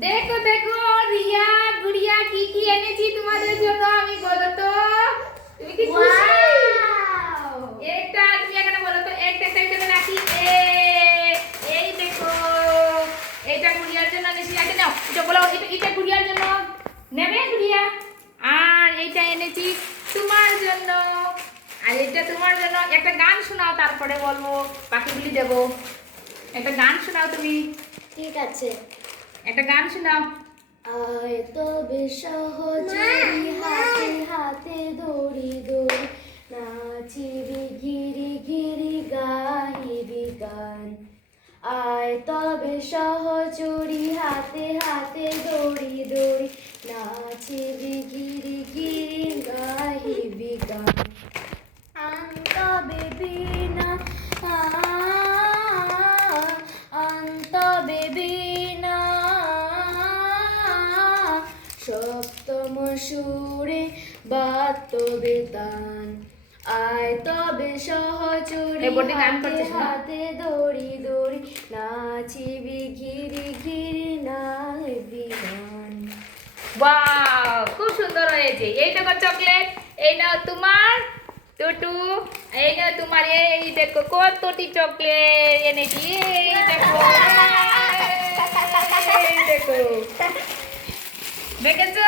দেখো দেখো রিয়া গুড়িয়া কি কি এনেছি তোমাদের জন্য আমি বলো তো তুমি কি খুশি একটা তুমি এখানে বলো তো একটা একটা রাখি এই দেখো এটা গুড়িয়ার জন্য এনেছি এটা নাও এটা বলো এটা গুড়িয়ার জন্য নেবে গুড়িয়া আর এইটা এনেছি তোমার জন্য আর এটা তোমার জন্য একটা গান শোনাও তারপরে বলবো বাকিগুলি দেবো একটা গান শোনাও তুমি ঠিক আছে একটা গান শোনাও আয় তবে সহচরী হাতে হাতে দড়ি দড়ি নাচিবি গিরি গিরি গাহিবি গান আয় তবে সহচরী হাতে হাতে দড়ি দড়ি নাচিবি গিরি গিরি গাহিবি গান তবে বিনা তবে বিনা সপ্তম সুরে বাদ্যবে তান আয় তবে সহচরী হাতে হাতে দড়ি দড়ি নাচিবি গিরি গিরি নাইবি গান। ওয়াও খুব সুন্দর হয়েছে এই দেখো চকলেট এই নাও তোমার টুটু এই নাও তোমার এই দেখো কতটি চকলেট এনেছি এই দেখো এই দেখো দেখেছো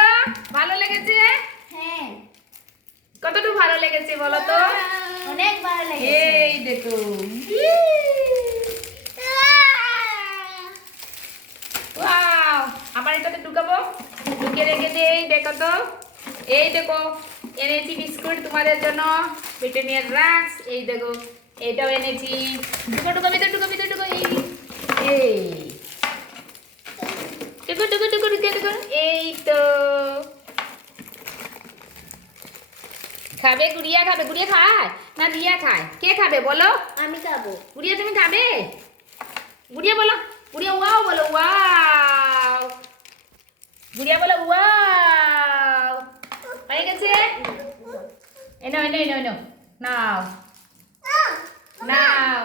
ভালো লেগেছে হ্যাঁ কতটুকু ভালো লেগেছে বলো তো অনেক ভালো লেগেছে এই দেখো ওয়াও আবার এটাতে ঢুকাবো ঢুকে রেখে দেই দেখো তো এই দেখো এনেছি বিস্কুট তোমাদের জন্য ব্রিটানিয়ার রাস্ক এই দেখো এইটাও এনেছি ঢুকো ঢুকো ভিতর ঢুকো ভিতর ঢুকো এই ঢুকো ঢুকো ঢুকো ঢুকে ঢুকো এই তো খাবে গুড়িয়া খায় না রিয়া খায় কে খাবে বলো আমি খাবো গুড়িয়া তুমি খাবে গুড়িয়া বলো গুড়িয়া ওয়াও বলো ওয়াও গুড়িয়া বলো ওয়াও হয়ে গেছে এনো নাও নাও